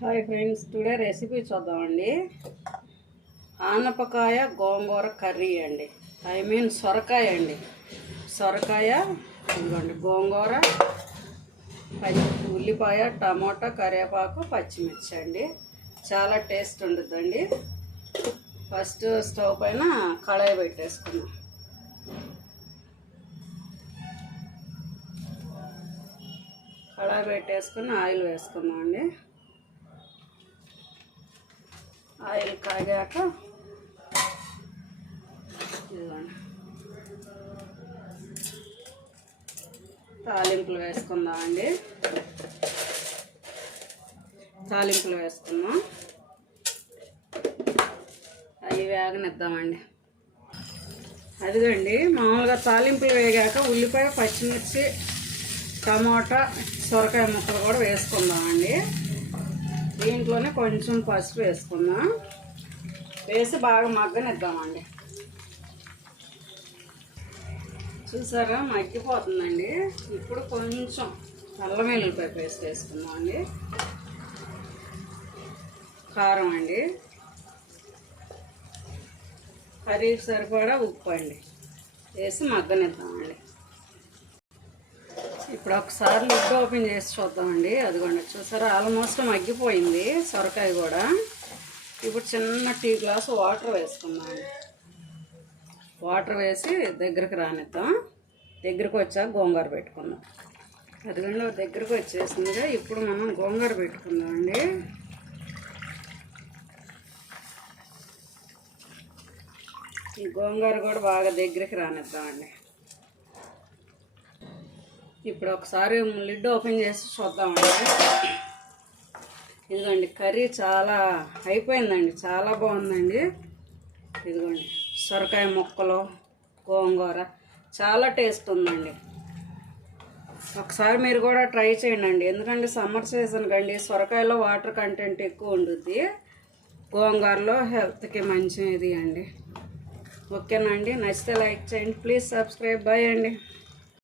Hi friends, today recipe చూద్దామండి. ఆనపకాయ గోంగూర curry అండి. సొరకాయ అండి. సొరకాయ ఇదిగోండి, గోంగూర, ఉల్లిపాయ, టమోటా, కరివేపాకు, పచ్చిమిర్చి అండి. చాలా టేస్ట్ ఉంటుందండి. ఫస్ట్ స్టవ్ పైన కళాయి పెట్టేసుకున్నాం. కళాయి పెట్టేసుకుని ఆయిల్ వేసుకున్నాం అండి. ఆయిల్ కాగాక తాలింపులు వేసుకుందామండి. తాలింపులు వేసుకుందాం, అవి వేగనిద్దామండి. అదిగండి, మామూలుగా తాలింపులు వేగాక ఉల్లిపాయ, పచ్చిమిర్చి, టమాటా, సొరకాయ ముక్కలు కూడా వేసుకుందామండి. దీంట్లోనే కొంచెం పసుపు వేసుకుందాం. వేసి బాగా మగ్గనిద్దామండి. చూసారా, మగ్గిపోతుందండి. ఇప్పుడు కొంచెం అల్లం వెల్లుల్లిపాయ పేస్ట్ వేసుకుందామండి. కారం అండి, కర్రీకి సరిపడా ఉప్పు అండి వేసి మగ్గనిద్దామండి. ఇప్పుడు ఒకసారి లిడ్ ఓపెన్ చేసి చూద్దామండి. అదిగోండి, చూసారా, ఆల్మోస్ట్ మగ్గిపోయింది సొరకాయ కూడా. ఇప్పుడు చిన్న టీ గ్లాసు వాటర్ వేసుకుందామండి. వాటర్ వేసి దగ్గరికి రానిద్దాం. దగ్గరికి వచ్చాక గోంగూర పెట్టుకుందాం. అదిగోండి, దగ్గరికి వచ్చేసిందిగా. ఇప్పుడు మనం గోంగూర పెట్టుకుందామండి. ఈ గోంగూర కూడా బాగా దగ్గరికి రానిద్దామండి. ఇప్పుడు ఒకసారి లిడ్ ఓపెన్ చేసి చూద్దామండి. ఇదిగోండి, కర్రీ చాలా అయిపోయిందండి. చాలా బాగుందండి. ఇదిగోండి, సొరకాయ ముక్కలు, గోంగూర చాలా టేస్ట్ ఉందండి. ఒకసారి మీరు కూడా ట్రై చేయండి. ఎందుకంటే సమ్మర్ సీజన్ కండి సొరకాయలో వాటర్ కంటెంట్ ఎక్కువ ఉంటుంది. గోంగూరలో హెల్త్కి మంచిది అండి. ఓకేనా అండి? నచ్చితే లైక్ చేయండి. Please subscribe. బాయ్ అండి.